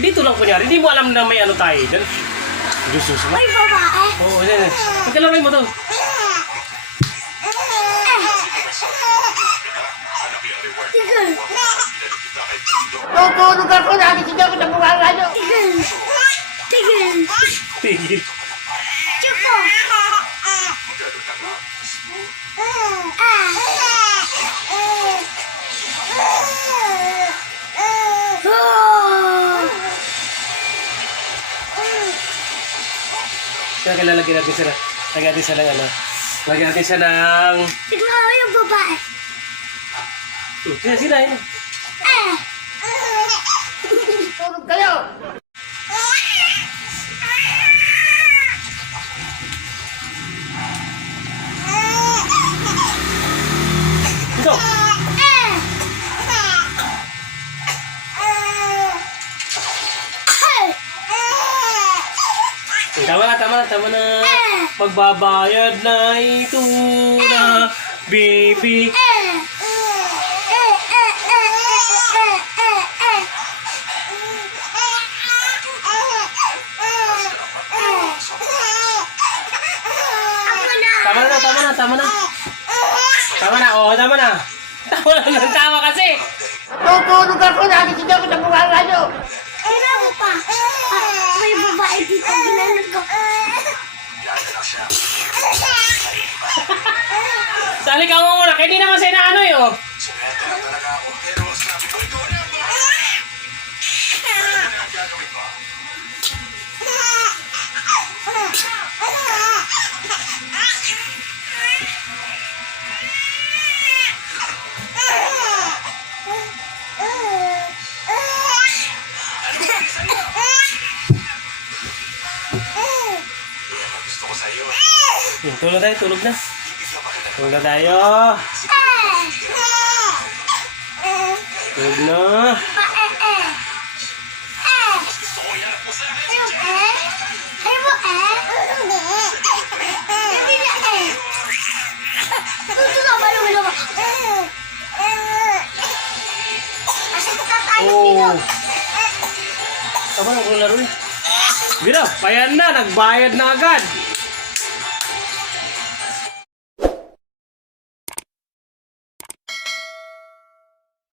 Dito lang kunyari. Hindi mo alam na may ano tayo dyan. Diyos mo. May babae. Oo, yan. Pagkalaroin mo to. Tigil. Tutulog ako, nakikita ko sa bunga nyo. Tigil. Tigil. Tigil. Chupo. Kaya lalagyan natin siya ng... Lagyan natin siya ng ano. Lagyan natin siya ng... Tignan mo yung babae. Sila. Tulog kayo. Ito. Tama na. Magbabayad na ito na, baby. Tama na. Tama na, tama kasi. Tutulog ako, nakikita ko sa bunga nyo. Tignan mo pa. May babae dito. Ginanag ko. Sali ka mo muna, kaya di naman sa'yo na ano yun. Tulog na. Tulog na tayo. Tulog na. Oh. Tama na kung laro eh. Bira, payan na. Nagbayad na agad.